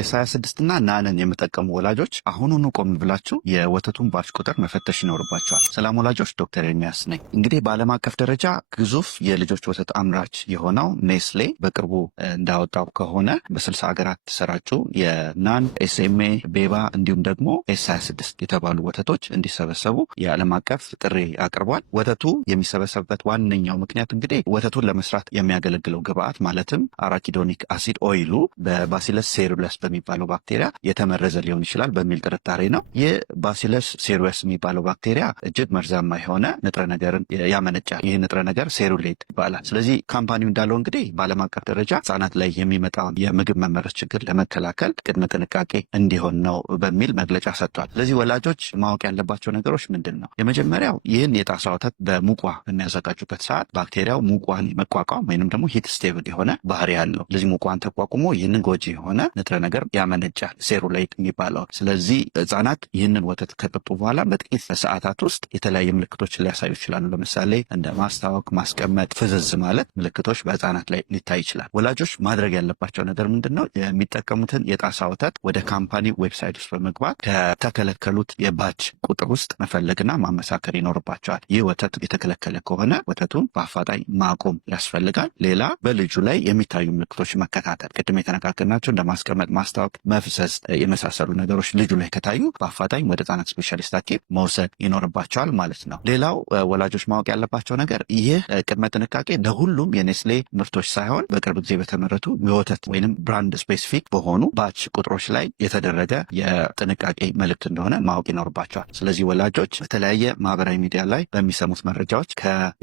ኤስ26 እና ናንን የምጠቀሙ ወላጆች አሁኑኑ ቆም ብላችሁ የወተቱን ባች ቁጥር መፈተሽ ይኖርባቸዋል። ሰላም ወላጆች፣ ዶክተር ኤርሚያስ ነኝ። እንግዲህ በዓለም አቀፍ ደረጃ ግዙፍ የልጆች ወተት አምራች የሆነው ኔስሌ በቅርቡ እንዳወጣው ከሆነ በ60 ሀገራት ተሰራጩ የናን፣ ኤስኤምኤ፣ ቤባ እንዲሁም ደግሞ ኤስ26 የተባሉ ወተቶች እንዲሰበሰቡ የዓለም አቀፍ ጥሪ አቅርቧል። ወተቱ የሚሰበሰብበት ዋነኛው ምክንያት እንግዲህ ወተቱን ለመስራት የሚያገለግለው ግብአት ማለትም አራኪዶኒክ አሲድ ኦይሉ በባሲለስ ሴሩለስ በሚባለው ባክቴሪያ የተመረዘ ሊሆን ይችላል በሚል ጥርጣሬ ነው። ይህ ባሲለስ ሴሩለስ የሚባለው ባክቴሪያ እጅግ መርዛማ የሆነ ንጥረ ነገርን ያመነጫል። ይህ ንጥረ ነገር ሴሩሌት ይባላል። ስለዚህ ካምፓኒው እንዳለው እንግዲህ በዓለም አቀፍ ደረጃ ህጻናት ላይ የሚመጣውን የምግብ መመረዝ ችግር ለመከላከል ቅድመ ጥንቃቄ እንዲሆን ነው በሚል መግለጫ ሰጥቷል። ስለዚህ ወላጆች ማወቅ ያለባቸው ነገሮች ምንድን ነው? የመጀመሪያው ይህን የጣሳ ወተት በሙቋ በሚያዘጋጁበት ሰዓት ባክቴሪያው ሙቋን መቋቋም ወይንም ደግሞ ሂት ስቴብል የሆነ ባህሪ ያለው ለዚህ ሙቋን ተቋቁሞ ይህንን ጎጂ የሆነ ንጥረ ነገር ያመነጫል ሴሩሌት የሚባለው። ስለዚህ ህጻናት ይህንን ወተት ከጠጡ በኋላ በጥቂት ሰዓታት ውስጥ የተለያዩ ምልክቶችን ሊያሳዩ ይችላሉ። ለምሳሌ እንደ ማስታወክ፣ ማስቀመጥ፣ ፍዝዝ ማለት ምልክቶች በህጻናት ላይ ሊታይ ይችላል። ወላጆች ማድረግ ያለባቸው ነገር ምንድን ነው? የሚጠቀሙትን የጣሳ ወተት ወደ ካምፓኒ ዌብሳይት ውስጥ በመግባት ከተከለከሉት የባች ቁጥር ውስጥ መፈለግና ማመሳከር ይኖርባቸዋል። ይህ ወተት የተከለከለ ከሆነ ወተቱን በአፋጣኝ ማቆም ያስፈልጋል። ሌላ በልጁ ላይ የሚታዩ ምልክቶች መከታተል፣ ቅድም የተነጋገርናቸው እንደ ማስቀመጥ፣ ማስታወክ፣ መፍሰስ የመሳሰሉ ነገሮች ልጁ ላይ ከታዩ በአፋጣኝ ወደ ህጻናት ስፔሻሊስት ሐኪም መውሰድ ይኖርባቸዋል ማለት ነው። ሌላው ወላጆች ማወቅ ያለባቸው ነገር ይህ ቅድመ ጥንቃቄ ለሁሉም የኔስሌ ምርቶች ሳይሆን በቅርብ ጊዜ በተመረቱ የወተት ወይንም ብራንድ ስፔሲፊክ በሆኑ ባች ቁጥሮች ላይ የተደረገ የጥንቃቄ መልእክት እንደሆነ ማወቅ ይኖርባቸዋል። ስለዚህ ወላጆች በተለያየ ማህበራዊ ሚዲያ ላይ በሚሰሙት መረጃዎች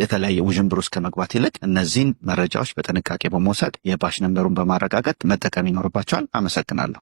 የተለያየ ውዥንብር ውስጥ ከመግባት ይልቅ እነዚህን መረጃዎች በጥንቃቄ በመውሰድ የባች ነምበሩን በማረጋገጥ መጠቀም ይኖርባቸዋል። አመሰግናለሁ።